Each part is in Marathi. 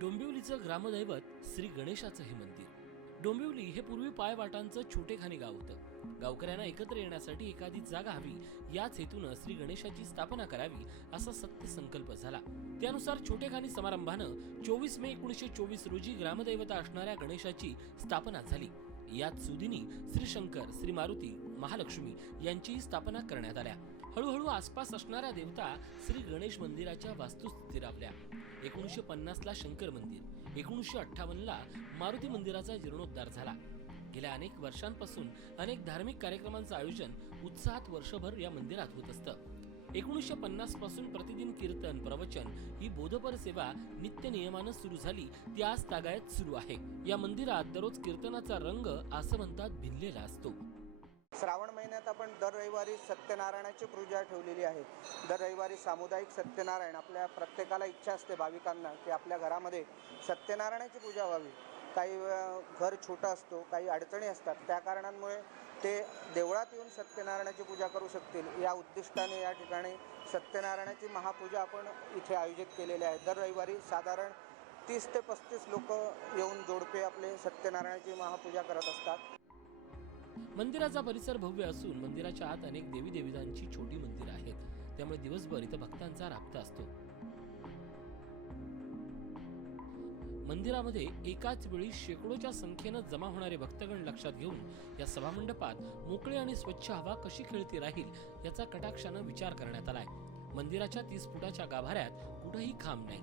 डोंबिवलीचं ग्रामदैवत श्री गणेशाचं हे मंदिर. डोंबिवली हे पूर्वी पायवाटांचं छोटेखानी गाव होतं. गावकऱ्यांना एकत्र येण्यासाठी एखादी जागा हवी, याच हेतूनं श्री गणेशाची स्थापना करावी असा सत्य संकल्प झाला. त्यानुसार छोटेखानी समारंभानं 24 मे 1924 रोजी ग्रामदैवता असणाऱ्या गणेशाची स्थापना झाली. यात सुदिनी, श्री शंकर, श्री मारुती, महालक्ष्मी यांची स्थापना करण्यात आल्या. हळूहळू आसपास असणाऱ्या देवता श्री गणेश मंदिराच्या वास्तुस्थिती लाभल्या. 1950 ला शंकर मंदिर, 1958 ला मारुती मंदिराचा जीर्णोद्धार झाला. गेल्या अनेक वर्षांपासून अनेक धार्मिक कार्यक्रमांचं आयोजन उत्साहात वर्षभर या मंदिरात होत असतं. 1950 पासून प्रतिदिन कीर्तन, प्रवचन ही बोधपर सेवा नित्य नियमानं सुरू झाली, ती आज तागायत सुरू आहे. या मंदिरात दररोज कीर्तनाचा रंग असं म्हणतात भिनलेला असतो. श्रावण महिन्यात आपण दर रविवारी सत्यनारायणाची पूजा ठेवलेली आहे. दर रविवारी सामुदायिक सत्यनारायण, आपल्या प्रत्येकाला इच्छा असते भाविकांना की आपल्या घरामध्ये सत्यनारायणाची पूजा व्हावी. काही घर छोटं असतो, काही अडचणी असतात, त्या कारणांमुळे ते देवळात येऊन सत्यनारायणाची पूजा करू शकतील या उद्दिष्टाने या ठिकाणी सत्यनारायणाची महापूजा आपण इथे आयोजित केलेली आहे. दर रविवारी साधारण 30 ते 35 लोक येऊन जोडपे आपले सत्यनारायणाची महापूजा करत असतात. मंदिराचा परिसर भव्य असून मंदिराच्या आत अनेक देवी देवतांची छोटी मंदिरं आहेत. त्यामुळे दिवसभर इथं भक्तांचा राबता असतो. मंदिरामध्ये एकाच वेळी शेकडोच्या संख्येनं जमा होणारे भक्तगण लक्षात घेऊन या सभामंडपात मोकळी आणि स्वच्छ हवा कशी खेळती राहील याचा कटाक्षानं विचार करण्यात आलाय. मंदिराच्या 30 फुटाच्या गाभाऱ्यात कुठेही खांब नाही.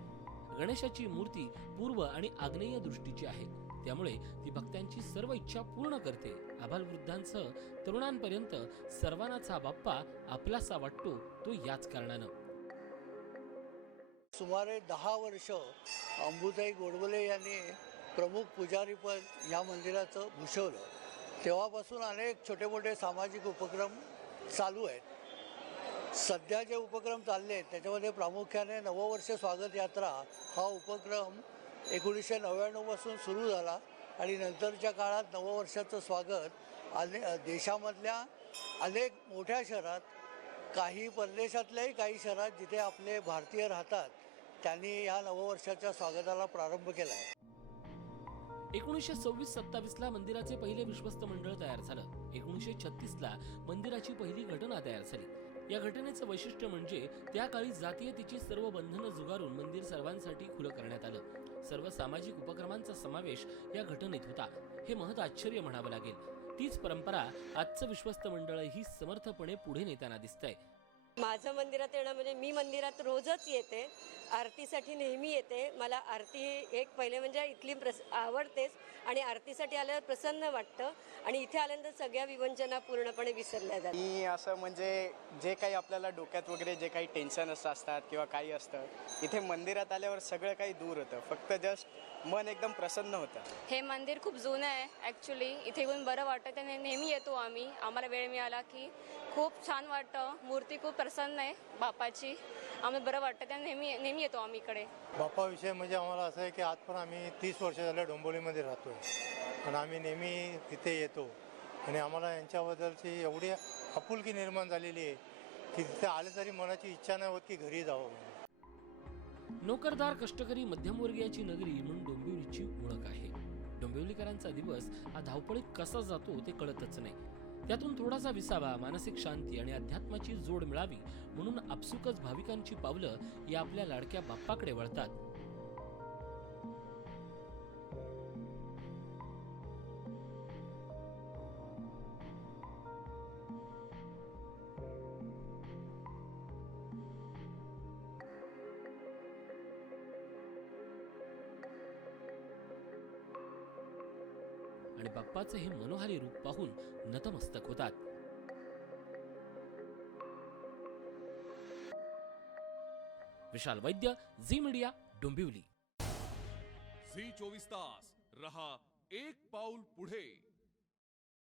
गणेशाची मूर्ती पूर्व आणि आग्नेय दृष्टीची आहे, त्यामुळे ती भक्तांची सर्व इच्छा पूर्ण करते. आबालवृद्धांसह तरुणांपर्यंत सर्वांनाच हा बाप्पा आपलासा वाटतो, तो याच कारणानं. सुमारे 10 वर्ष अंबुताई गोडबोले यांनी प्रमुख पुजारीपद या मंदिराचं भूषवलं. तेव्हापासून अनेक छोटे मोठे सामाजिक उपक्रम चालू आहेत. सध्या जे उपक्रम चालले आहेत त्याच्यामध्ये प्रामुख्याने नववर्ष स्वागत यात्रा हा उपक्रम 1999 पासून सुरू झाला आणि नंतरच्या काळात नववर्षाचं स्वागत देशामधल्या अनेक मोठ्या शहरात, काही परदेशातल्याही काही शहरात जिथे आपले भारतीय राहतात त्यांनी या नववर्षाच्या स्वागताला प्रारंभ केला आहे. 1926-27 ला मंदिराचे पहिले विश्वस्त मंडळ तयार झालं. 1936 ला मंदिराची पहिली घटना तयार झाली. या घटनेचं वैशिष्ट्य म्हणजे त्या काळी जातीयतेची सर्व बंधनं झुगारून मंदिर सर्वांसाठी खुलं करण्यात आलं. सर्व सामाजिक उपक्रमांचा समावेश या घटनेत होता. हे महत् आश्चर्य म्हणावं लागेल. तीच परंपरा आजचं विश्वस्त मंडळही समर्थपणे पुढे नेताना दिसतंय. माझं मंदिरात येणं म्हणजे मी मंदिरात रोजच येते, आरतीसाठी नेहमी येते. मला आरती एक पहिले म्हणजे इथली आवडतेच आणि आरतीसाठी आल्यावर प्रसन्न वाटतं आणि इथे आल्यानंतर सगळ्या विवंचना पूर्णपणे विसरल्या जातात. मी असं म्हणजे जे काही आपल्याला डोक्यात वगैरे जे काही टेन्शन असतात किंवा काही असतं, इथे मंदिरात आल्यावर सगळं काही दूर होतं. फक्त जस्ट मन एकदम प्रसन्न होतं. हे मंदिर खूप जुनं आहे ॲक्च्युली. इथे येऊन बरं वाटतं. नेहमी येतो आम्ही. आम्हाला वेळ मिळाला की खूप छान वाटतं. मूर्ती खूप प्रसन्न आहे बाप्पाची. आम्हाला बरं वाटतं. त्या नेहमी येतो आम्ही इकडे. बाप्पाविषयी म्हणजे आम्हाला असं आहे की आज पण आम्ही 30 वर्ष झालं डोंबिवलीमध्ये राहतो आणि आम्ही नेहमी तिथे येतो आणि आम्हाला यांच्याबद्दलची एवढी आपुलकी निर्माण झालेली आहे की तिथे आले तरी मनाची इच्छा नाही होत की घरी जावं. नोकरदार, कष्टकरी, मध्यमवर्गीयाची नगरी म्हणून डोंबिवलीची ओळख आहे. डोंबिवलीकरांचा दिवस हा धावपळीत कसा जातो ते कळतच नाही. त्यातून थोडासा विसावा, मानसिक शांती आणि अध्यात्माची जोड मिळावी म्हणून आपसुकच भाविकांची पावलं या आपल्या लाडक्या बाप्पाकडे वळतात. आणि बाप्पाचं हे मनोहारी रूप पाहून नतमस्तक होतात. विशाल वैद्य, झी मीडिया, डोंबिवली. झी 24 तास रहा एक पाऊल पुढे.